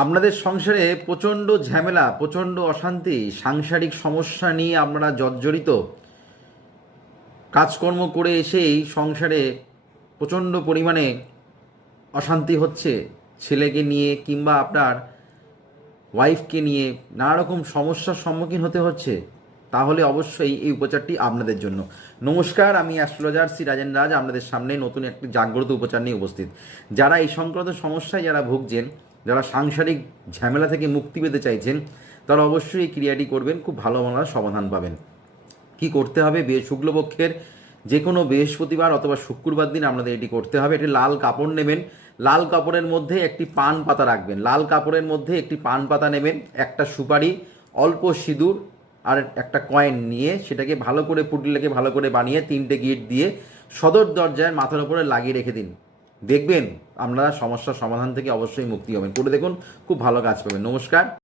আপনাদের সংসারে প্রচণ্ড ঝামেলা, প্রচণ্ড অশান্তি, সাংসারিক সমস্যা নিয়ে আপনারা জর্জরিত। কাজকর্ম করে এসেই সংসারে প্রচণ্ড পরিমাণে অশান্তি হচ্ছে, ছেলেকে নিয়ে কিংবা আপনার ওয়াইফকে নিয়ে নানা রকম সমস্যার সম্মুখীন হতে হচ্ছে। তাহলে অবশ্যই এই উপচারটি আপনাদের জন্য। নমস্কার, আমি অ্যাস্ট্রোলজার শ্রী রাজেন রাজ আপনাদের সামনে নতুন একটি জাগ্রত উপচার নিয়ে উপস্থিত। যারা এই সংক্রান্ত সমস্যায় যারা ভুগছেন, যারা সাংসারিক ঝামেলা থেকে মুক্তি পেতে চাইছেন, তারা অবশ্যই এই ক্রিয়াটি করবেন, খুব ভালো সমাধান পাবেন। কি করতে হবে? শুক্লপক্ষের যে কোনো বৃহস্পতিবার অথবা শুক্রবার দিন আপনাদের এটি করতে হবে। এটি লাল কাপড় নেবেন, লাল কাপড়ের মধ্যে একটি পান পাতা রাখবেন, লাল কাপড়ের মধ্যে একটি পান পাতা নেবেন, একটা সুপারি, অল্প সিঁদুর আর একটা কয়েন নিয়ে সেটাকে ভালো করে পুটলিটাকে ভালো করে বানিয়ে 3টে গিট দিয়ে সদর দরজায় মাথার উপরে লাগিয়ে রেখে দিন। দেখবেন আপনারা সমস্যার সমাধান থেকে অবশ্যই মুক্তি হবেন। করে দেখুন, খুব ভালো কাজ পাবেন। নমস্কার।